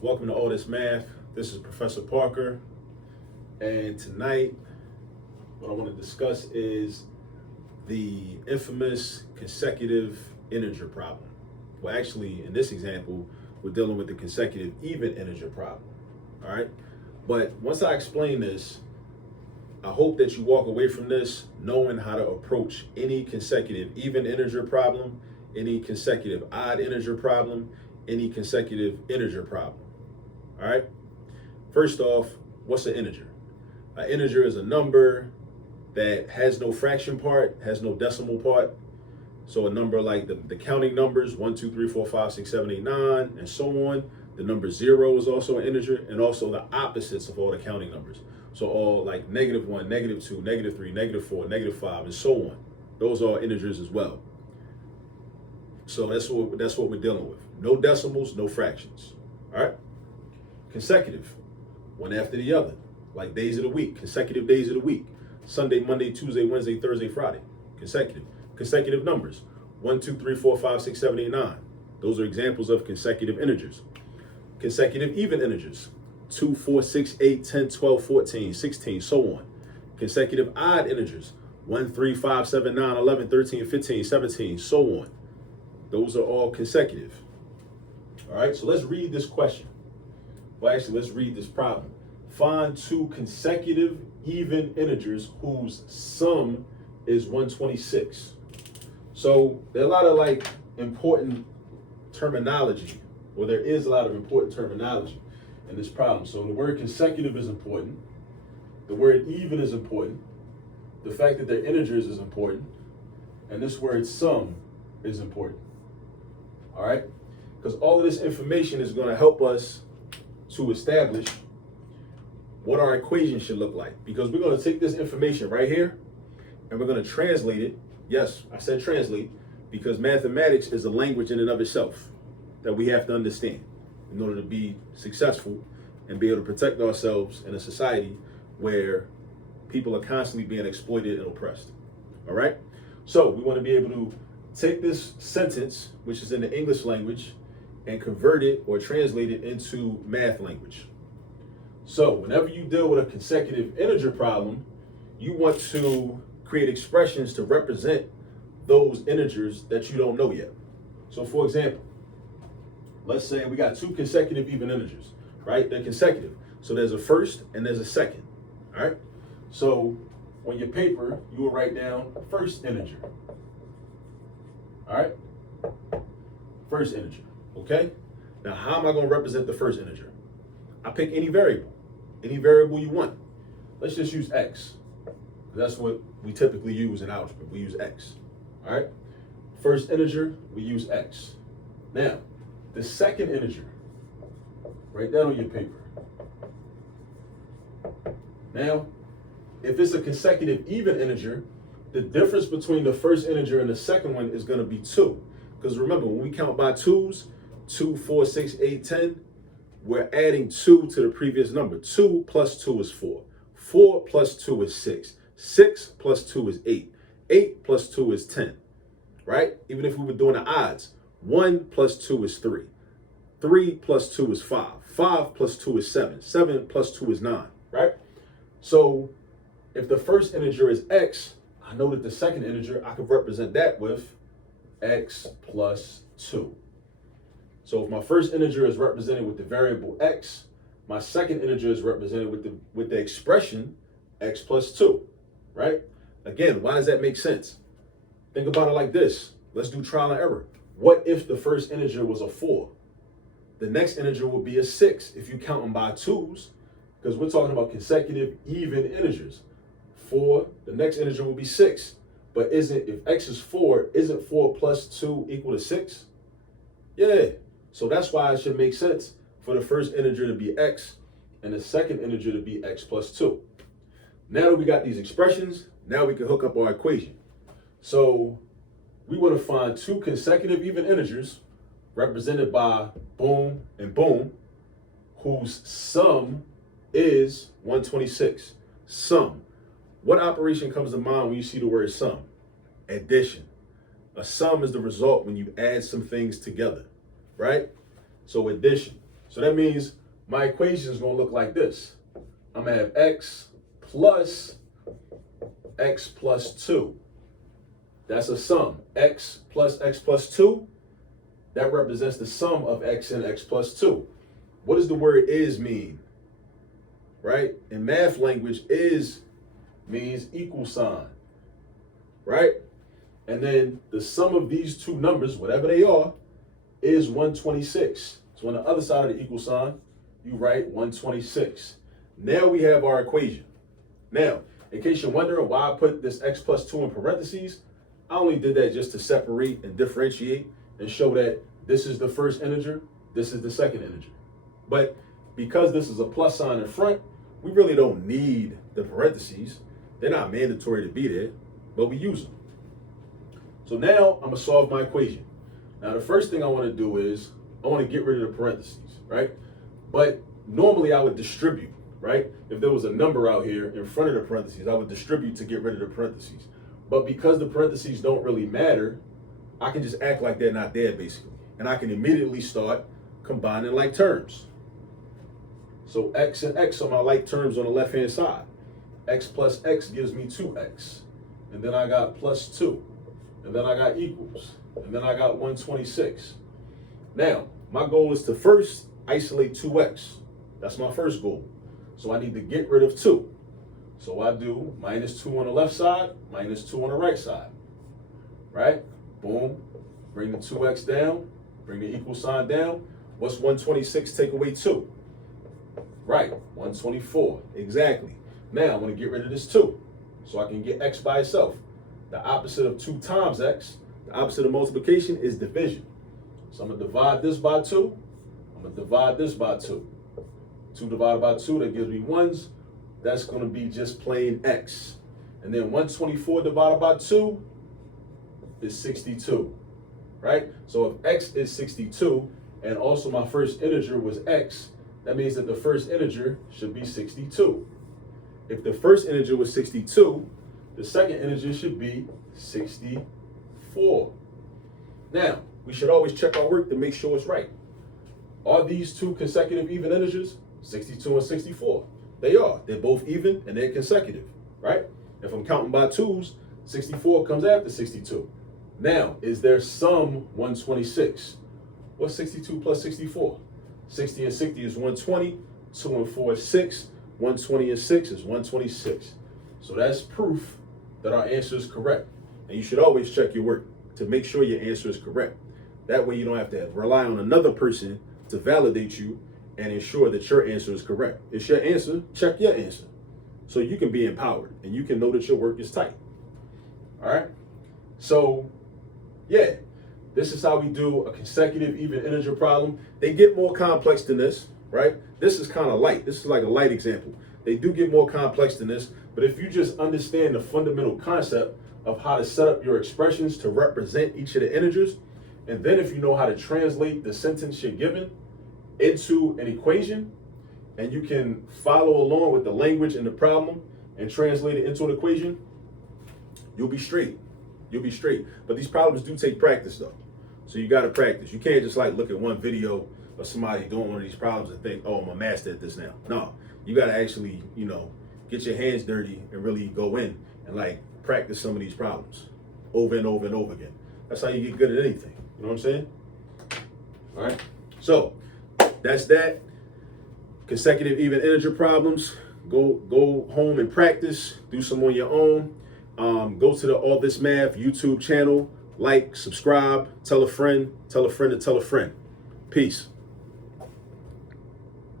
Welcome to All This Math. This is Professor Parker, and tonight what I want to discuss is the infamous consecutive integer problem. Well, actually, in this example, we're dealing with the consecutive even integer problem. All right, but once I explain this, I hope that you walk away from this knowing how to approach any consecutive even integer problem, any consecutive odd integer problem, any consecutive integer problem. All right. First off, what's an integer? An integer is a number that has no fraction part, has no decimal part. So a number like the counting numbers 1, 2, 3, 4, 5, 6, 7, 8, 9, and so on. The number 0 is also an integer, and also the opposites of all the counting numbers. So all like -1, -2, -3, -4, -5, and so on. Those are integers as well. So that's what we're dealing with. No decimals, no fractions. All right. Consecutive, one after the other, like days of the week, consecutive days of the week. Sunday, Monday, Tuesday, Wednesday, Thursday, Friday. Consecutive. Consecutive numbers. 1, 2, 3, 4, 5, 6, 7, 8, 9. Those are examples of consecutive integers. Consecutive even integers. 2, 4, 6, 8, 10, 12, 14, 16, so on. Consecutive odd integers. 1, 3, 5, 7, 9, 11, 13, 15, 17, so on. Those are all consecutive. All right, so let's read this question. Well, actually, let's read this problem. Find two consecutive even integers whose sum is 126. So there are a lot of important terminology, or there is a lot of important terminology in this problem. So the word consecutive is important. The word even is important. The fact that they're integers is important. And this word sum is important. All right? Because all of this information is going to help us to establish what our equation should look like. Because we're going to take this information right here and we're going to translate it. Yes, I said translate, because mathematics is a language in and of itself that we have to understand in order to be successful and be able to protect ourselves in a society where people are constantly being exploited and oppressed. All right? So we want to be able to take this sentence, which is in the English language, and convert it or translate it into math language. So whenever you deal with a consecutive integer problem, you want to create expressions to represent those integers that you don't know yet. So for example, let's say we got two consecutive even integers, right? They're consecutive. So there's a first and there's a second, all right? So on your paper, you will write down first integer, all right? First integer. Okay? Now, how am I going to represent the first integer? I pick any variable you want. Let's just use x. That's what we typically use in algebra. We use x. All right? First integer, we use x. Now, the second integer, write that on your paper. Now, if it's a consecutive even integer, the difference between the first integer and the second one is going to be 2. Because remember, when we count by twos, 2, 4, 6, 8, 10, we're adding 2 to the previous number. 2 plus 2 is 4. 4 plus 2 is 6. 6 plus 2 is 8. 8 plus 2 is 10, right? Even if we were doing the odds, 1 plus 2 is 3. 3 plus 2 is 5. 5 plus 2 is 7. 7 plus 2 is 9, right? So if the first integer is x, I know that the second integer, I could represent that with x plus 2. So if my first integer is represented with the variable x, my second integer is represented with the expression x plus 2, right? Again, why does that make sense? Think about it like this. Let's do trial and error. What if the first integer was a 4? The next integer would be a 6 if you count them by twos, because we're talking about consecutive even integers. 4, the next integer will be 6. But if x is 4, isn't 4 plus 2 equal to 6? Yeah. So that's why it should make sense for the first integer to be x and the second integer to be x plus 2. Now that we got these expressions, now we can hook up our equation. So we want to find two consecutive even integers represented by boom and boom, whose sum is 126. Sum. What operation comes to mind when you see the word sum? Addition. A sum is the result when you add some things together, right? So addition. So that means my equation is going to look like this. I'm going to have x plus 2. That's a sum. X plus 2, that represents the sum of x and x plus 2. What does the word is mean? Right? In math language, is means equal sign. Right? And then the sum of these two numbers, whatever they are, is 126. So on the other side of the equal sign, you write 126. Now we have our equation. Now, in case you're wondering why I put this x plus 2 in parentheses, I only did that just to separate and differentiate and show that this is the first integer, this is the second integer. But because this is a plus sign in front, we really don't need the parentheses. They're not mandatory to be there, but we use them. So now I'm gonna solve my equation. Now the first thing I wanna do is, I wanna get rid of the parentheses, right? But normally I would distribute, right? If there was a number out here in front of the parentheses, I would distribute to get rid of the parentheses. But because the parentheses don't really matter, I can just act like they're not there basically. And I can immediately start combining like terms. So x and x are my like terms on the left-hand side. X plus x gives me 2x. And then I got plus 2. And then I got equals. And then I got 126. Now, my goal is to first isolate 2x. That's my first goal. So I need to get rid of 2. So I do minus 2 on the left side, minus 2 on the right side. Right? Boom. Bring the 2x down. Bring the equal sign down. What's 126 take away 2? Right, 124. Exactly. Now I'm going to get rid of this 2. So I can get x by itself. The opposite of 2 times x, the opposite of multiplication is division. So I'm going to divide this by 2. I'm going to divide this by 2. 2 divided by 2, that gives me 1s. That's going to be just plain x. And then 124 divided by 2 is 62. Right? So if x is 62, and also my first integer was x, that means that the first integer should be 62. If the first integer was 62, the second integer should be 64. Now, we should always check our work to make sure it's right. Are these two consecutive even integers? 62 and 64. They are. They're both even and they're consecutive, right? If I'm counting by 2s, 64 comes after 62. Now, is their sum 126? What's 62 plus 64? 60 and 60 is 120. 2 and 4 is 6. 120 and 6 is 126. So that's proof that our answer is correct. And you should always check your work to make sure your answer is correct. That way you don't have to rely on another person to validate you and ensure that your answer is correct. It's your answer, check your answer. So you can be empowered and you can know that your work is tight. All right? So, yeah, this is how we do a consecutive even integer problem. They get more complex than this, right? This is kind of light. This is like a light example. They do get more complex than this, but if you just understand the fundamental concept of how to set up your expressions to represent each of the integers, and then if you know how to translate the sentence you're given into an equation, and you can follow along with the language and the problem and translate it into an equation, you'll be straight. You'll be straight. But these problems do take practice though. So you got to practice. You can't just like look at one video of somebody doing one of these problems and think, oh, I'm a master at this now. No, you got to actually, get your hands dirty and really go in and like practice some of these problems over and over and over again. That's how you get good at anything. You know what I'm saying? All right. So that's that. Consecutive even integer problems. Go home and practice. Do some on your own. Go to the All This Math YouTube channel. Like, subscribe, tell a friend to tell a friend. Peace.